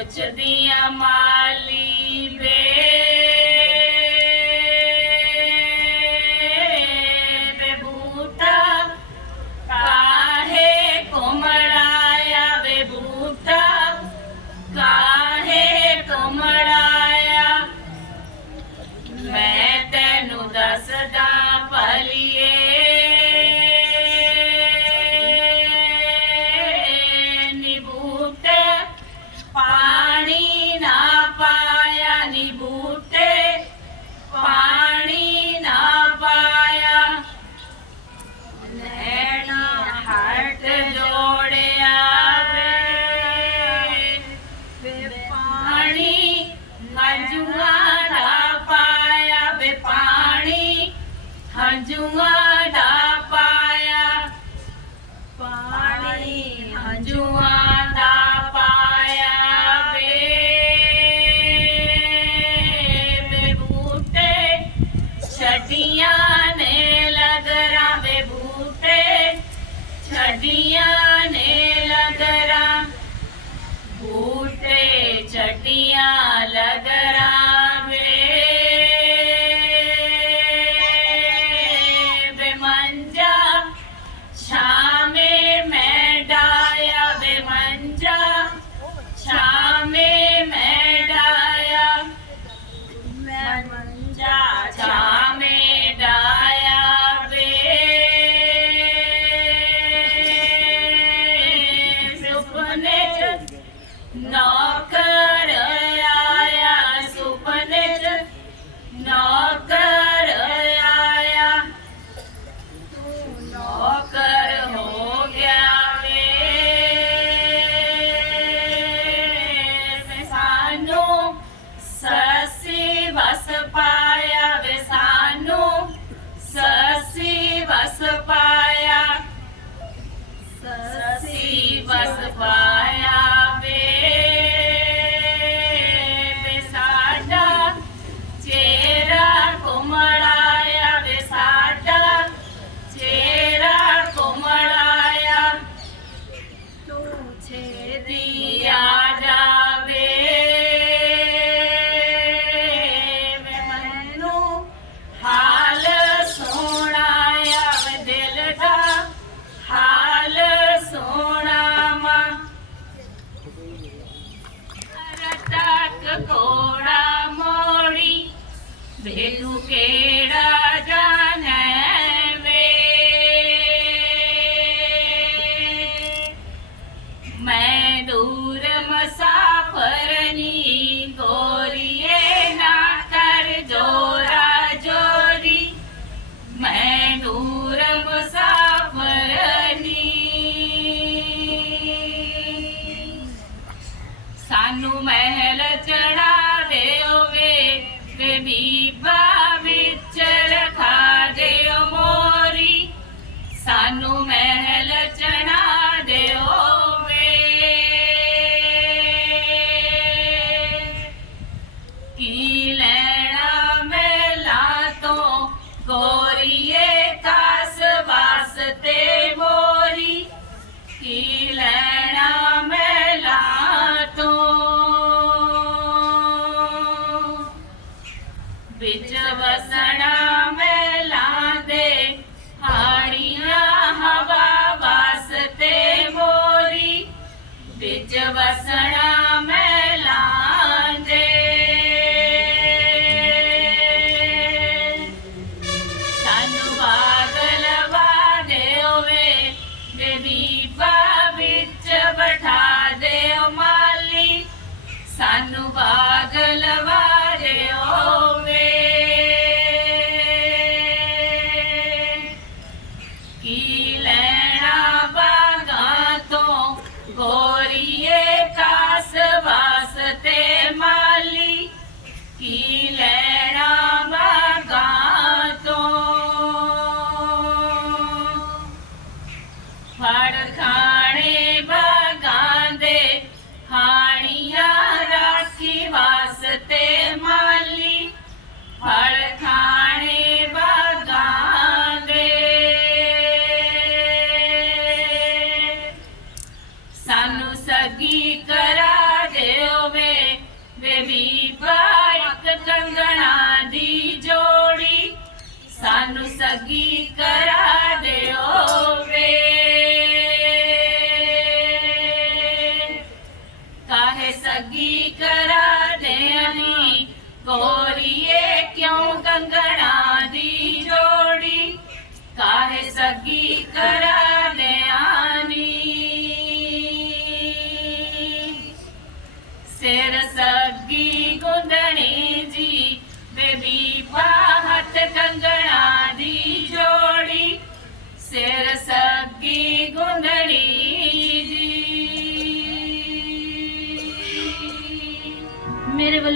ਸੋਚਦੀ ਆ ਮਾਂ Yeah.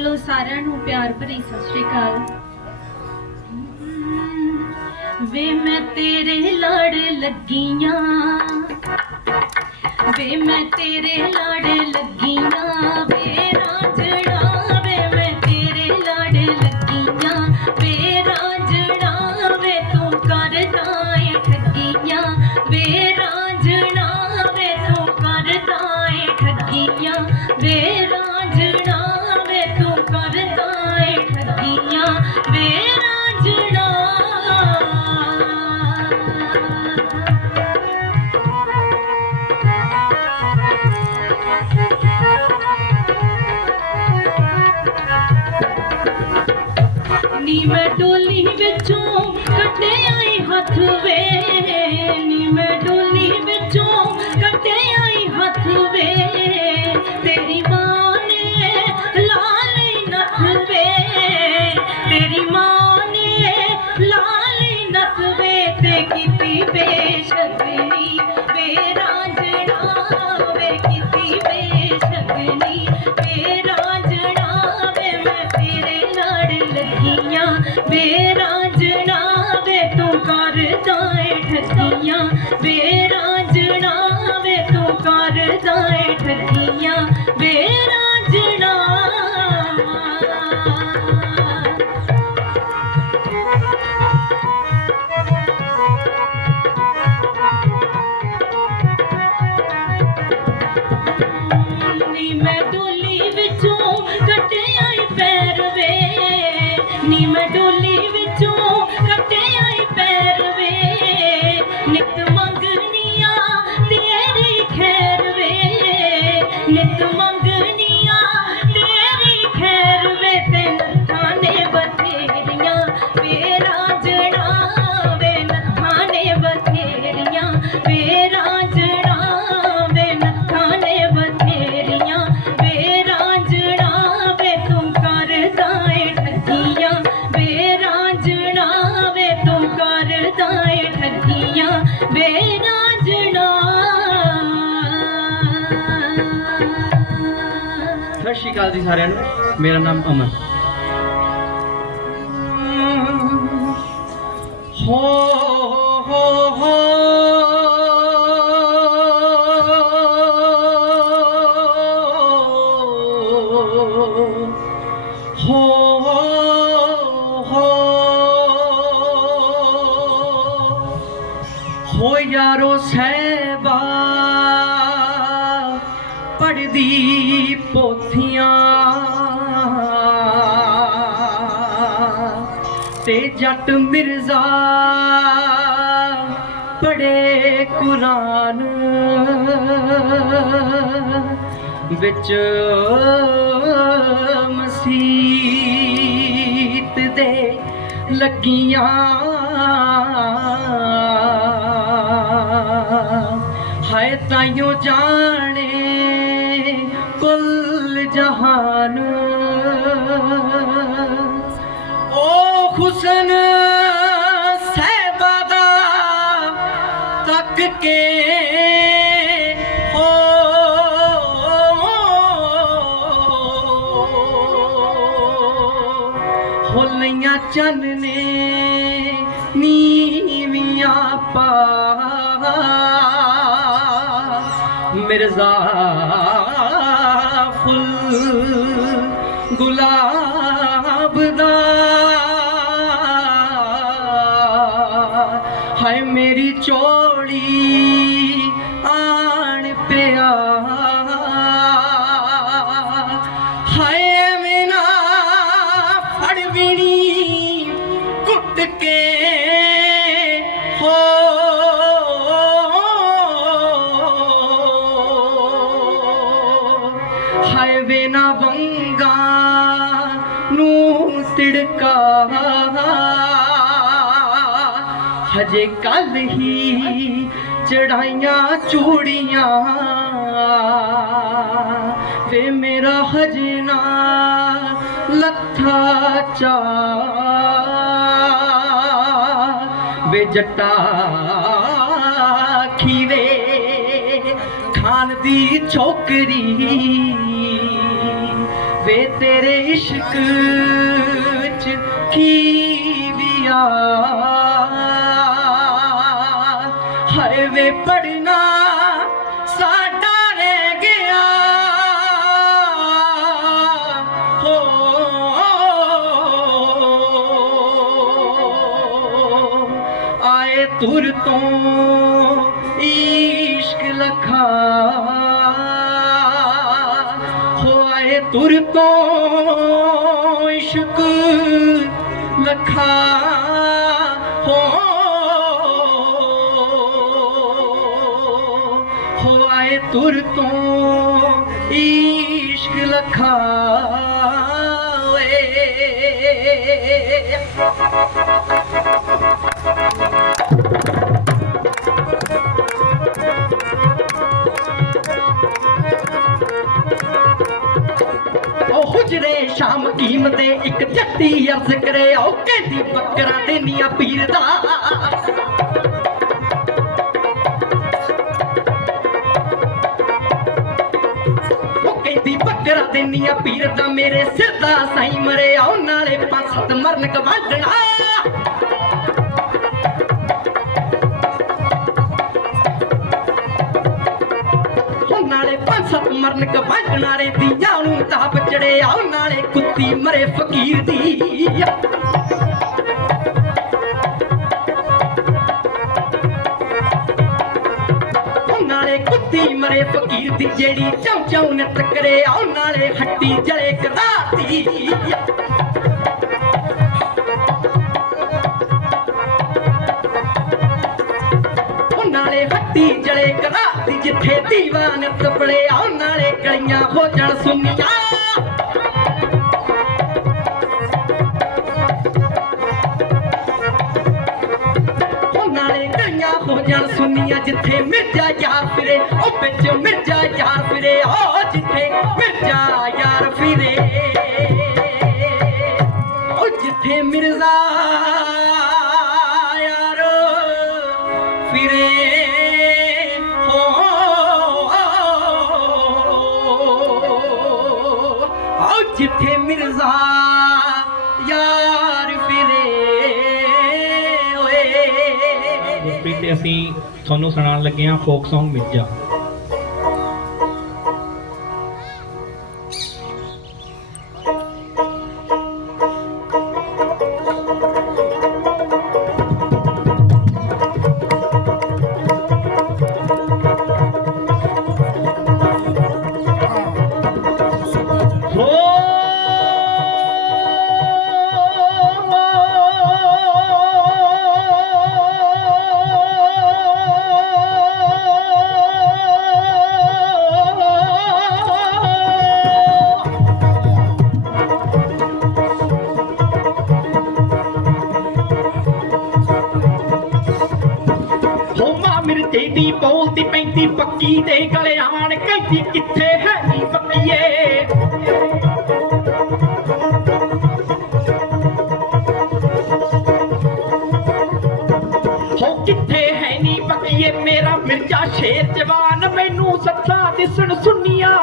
ਵੱਲੋਂ ਸਾਰਿਆਂ ਨੂੰ ਪਿਆਰ ਭਰੀ ਸਤਿ ਸ਼੍ਰੀ ਅਕਾਲ। ਵੇ ਮੈਂ ਤੇਰੇ ਲੜ ਲੱਗੀਆਂ। ਵੇ ਮੈਂ ਤੇਰੇ ਲੜ ਲੱਗੀਆਂ। ਵੇ ਰਾਂਝਣਾ ਵੇ ਮੈਂ ਤੇਰੇ ਲੜ ਲੱਗੀਆਂ। ਵੇ ਸ੍ਰੀ ਅਕਾਲ ਜੀ ਸਾਰਿਆਂ ਨੂੰ ਮੇਰਾ ਨਾਮ ਅਮਨ ਹੋ ਹੋ ਹੋ ਹੋ ਹੋ ਜੱਟ ਮਿਰਜ਼ਾ ਪੜੇ ਕੁਰਾਨ ਵਿੱਚ ਮਸੀਤ ਦੇ ਲੱਗੀਆਂ। ਹਾਏ ਤਾਈਓ ਜਾਣੇ ਕੁੱਲ ਜਹਾਨ। ਓ ਖੁਸ਼ਨ ਚੰਨੇ ਨੀਵੀਆਂ ਪਾ ਮਿਰਜ਼ਾ ਫੁੱਲ ਗੁਲਾਬ ਹਜੇ ਕੱਲ ਹੀ ਚੜਾਈਆਂ ਚੂੜੀਆਂ। ਫੇ ਮੇਰਾ ਹਜੇ ਨਾ ਲੱਥਾ ਚਾ। ਵੇ ਜੱਟਾ ਖੀਵੇ ਖਾਨ ਦੀ ਚੋਕਰੀ ਵੇ ਤੇਰੇ ਇਸ਼ਕ ਚ ਕੀ ਵਿਆ ਤੁਰ ਤੋਂ ਇਸ਼ਕ ਲਖਾ। ਹੋਏ ਤੁਰ ਤੋਂ ਇਸ਼ਕ ਲਖਾ। ਹੋ ਹੋਏ ਤੁਰ ਤੋਂ ਇਸ਼ਕ ਲਖਾ। ਵੇ ਇੱਕ ਅਰਜ਼ ਕਰੇ ਉਹ ਕਹਿੰਦੀ ਬੱਕਰਾ ਦੇਨੀਆਂ ਪੀਰ ਦਾ ਉਹ ਬੱਕਰਾ ਦੇਨੀਆਂ ਪੀਰ ਦਾ ਮੇਰੇ ਸਿਰ ਦਾ ਸਾਈ ਮਰੇ ਆਉ ਨਾਲੇ ਪੰਜ ਮਰਨ ਗਵਾਂਢਣਾ। ਨਾਲੇ ਪੰਜ ਸੱਤ ਮਰਨ ਗਵਾਂਢਣਾ ਰੇ ਦੀਆਂ ਨੂੰ ਤਾਂ ਬਚੜੇ ਆਉ ਨਾਲੇ ਕੁੱਤੀ ਮਰੇ ਫਕੀਰ ਦੀ। ਨਾਲੇ ਕੁੱਤੀ ਮਰੇ ਫਕੀਰ ਦੀ, ਜਿਹੜੀ ਚੌਂ ਚੌਂ ਨੇ ਟੱਕਰੇ ਆਉ ਨਾਲੇ ਹੱਟੀ ਜਲੇ ਕਦਾਤੀ। ਉਹ ਨਾਲੇ ਹੱਟੀ ਜਲੇ ਕਦਾ ਜਿੱਥੇ ਦੀਵਾਨ ਤਪੜੇ ਆਉ ਨਾਲੇ ਗਲੀਆਂ ਹੋ ਜਾਣ ਸੁਨੀਆਂ। ਉਹ ਨਾਲੇ ਗਈਆਂ ਹੋ ਜਾਣ ਸੁਨੀਆਂ, ਜਿੱਥੇ ਮਿਰਜ਼ਾ ਯਾਰ ਫਿਰੇ, ਉਹ ਵਿੱਚ ਅਸੀਂ ਤੁਹਾਨੂੰ ਸੁਣਾਉਣ ਲੱਗੇ ਹਾਂ ਫੋਕ Song ਮਿਰਜ਼ਾ। ਪੱਕੀ ਦੇ ਗਲੇ ਆਣ ਕਹਿੰਦੀ ਕਿੱਥੇ ਹੈ ਨੀ ਪੱਕੀਏ? ਹੋ ਕਿੱਥੇ ਹੈ ਨੀ ਪੱਕੀਏ ਮੇਰਾ ਮਿਰਜ਼ਾ ਸ਼ੇਰ ਜਵਾਨ, ਮੈਨੂੰ ਸੱਥਾ ਦਿਸਣ ਸੁਣੀਆਂ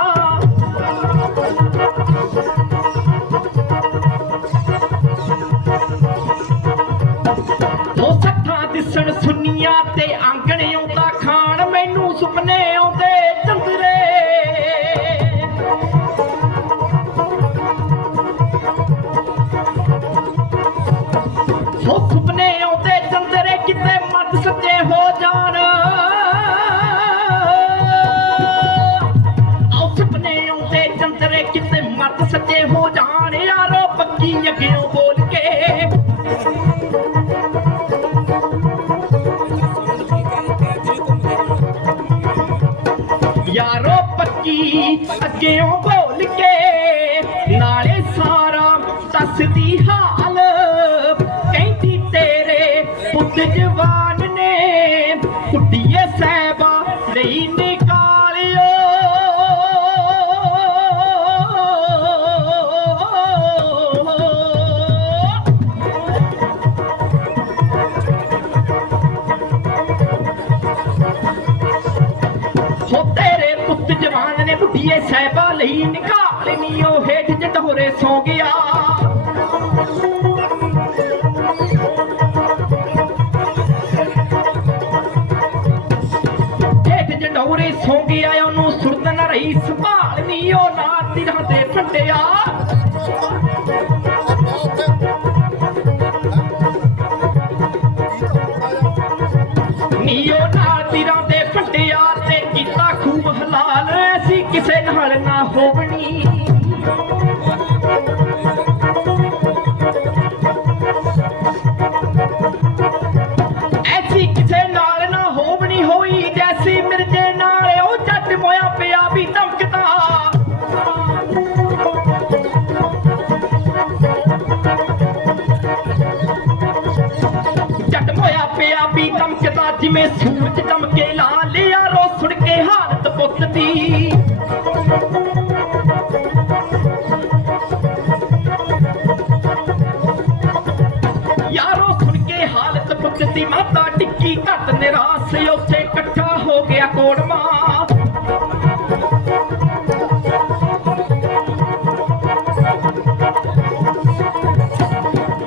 ਹੋ ਸੱਥਾ ਦਿਸਣ ਸੁਨੀਆਂ ਤੇ ਆਂਗਣ ਆਉਂਦਾ ਯਾਰੋ ਪੱਕੀ ਅੱਗਿਓਂ ਬੋਲ ਕੇ ਨਾਲੇ ਸਾਰਾ ਦੱਸਦੀ ਹਾਲ। ਕਹਿੰਦੀ ਤੇਰੇ ਪੁੱਤ ਜਵਾਨ ਜਵਾਨ ਸਹਿਬਾ ਲਈ ਨਿਕਾਲ ਨੀ ਉਹ ਹੇਠ ਜਟੋਰੇ ਸੌ ਗਿਆ। ਹੇਠ ਜਟੋਰੇ ਸੌ ਗਿਆ, ਉਹਨੂੰ ਸੁਰਤ ਨਾ ਰਹੀ ਸੰਭਾਲ ਨੀ ਉਹ ਨਾ ਤਿਰਾਂ ਤੇ ਫੰਡਿਆ ਕਿਸੇ ਨਾਲ ਨਾ ਹੋਵਣੀ ਹੋਈ ਜੈਸੀ ਮਿਰਜੇ ਨਾਲ ਉਹ ਜੱਟ ਮੋਇਆ ਪਿਆ ਵੀ ਧਮਕ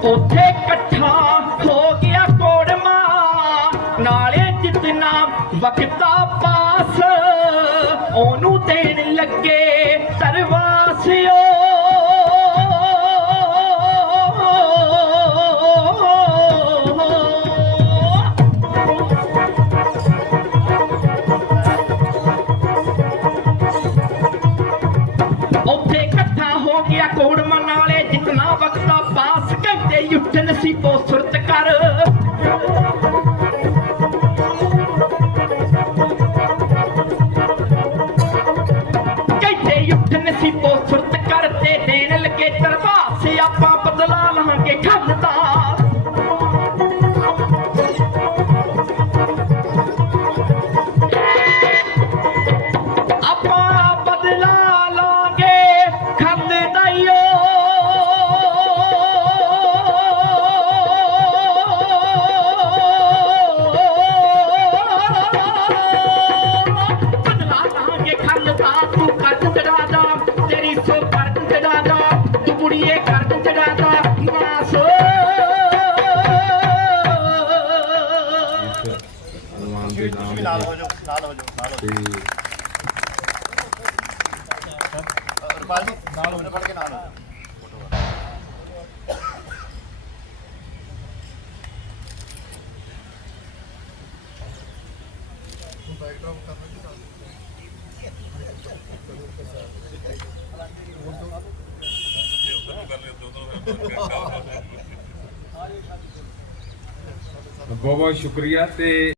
ਉੱਥੇ ਇਕੱਠਾ ਹੋ ਗਿਆ ਕੋੜਮਾ। ਨਾਲੇ ਜਿਤਨਾ ਵਕਤ ਅਸੀਂ ਤੋਂ ਸੁਰਤ ਕਰ। ਕਹਿੰਦੇ ਯੁੱਧ ਨਸੀਬੋ ਸੁਰਤ ਕਰ ਤੇ ਦੇਣ ਲੱਗੇ ਦਰਬਾਰ ਆਪਾਂ ਬਦਲਾ ਲਾਂਗੇ ਖੰਨ ਨਾਲ ਹੋ ਜਾਓ ਨਾਲ ਹੋ ਜਾਓ ਨਾਲ ਹੋ ਜਾਓ। shukriya te